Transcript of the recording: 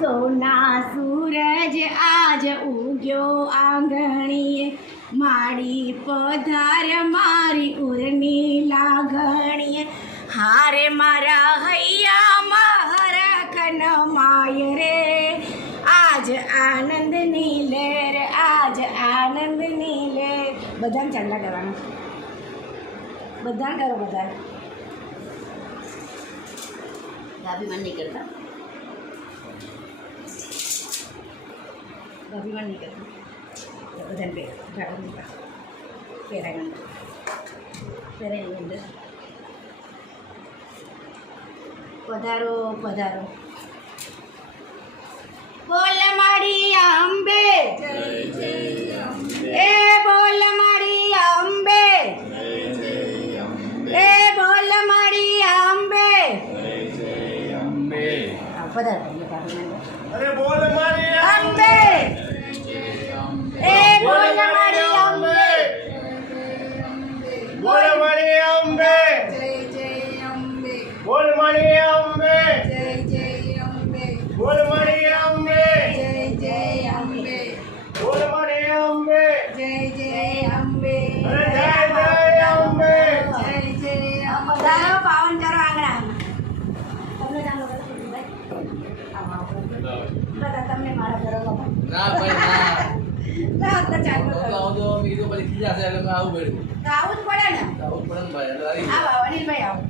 સોના સૂરજ આજ ઉગ્યો આંગણીએ, માડી પધાર મારી ઉરની લાગણીએ, હારે મારા હૈયામાં હરખન માય રે, આજ આનંદની લહેર, આજ આનંદની લહેર. બધાને ચાંદલા કરવાના, બધાને કરો, બધા અભિમાન નહીં કરતા, અભિમાન નહીં કરતા. બધાને પહેરાય અંદર પધારો પધારો. બોલ મારી અંબે, એ બોલ મારી અંબે, એ બોલ મારી અંબે. પધારો. અરે બોલ મારી અંબે, એ બોલ મારી અંબે, બોલ મારી અંબે, બોલ મારી અંબે, બોલ મારી અંબે, બોલ મારી અંબે, જય જય અંબે, અરે જય જય અંબે. પધારો, પાવન કરો આંગણા. તમને ચાલો બધા તમને મારા ઘરે ના ભાઈ ના ના તો ચાલો તો બીજું પછી ખીજા છે એટલે આવું પડ્યું આવું જ પડે ને. આવું પડે ને ભાઈ આવો અનિલભાઈ આવો.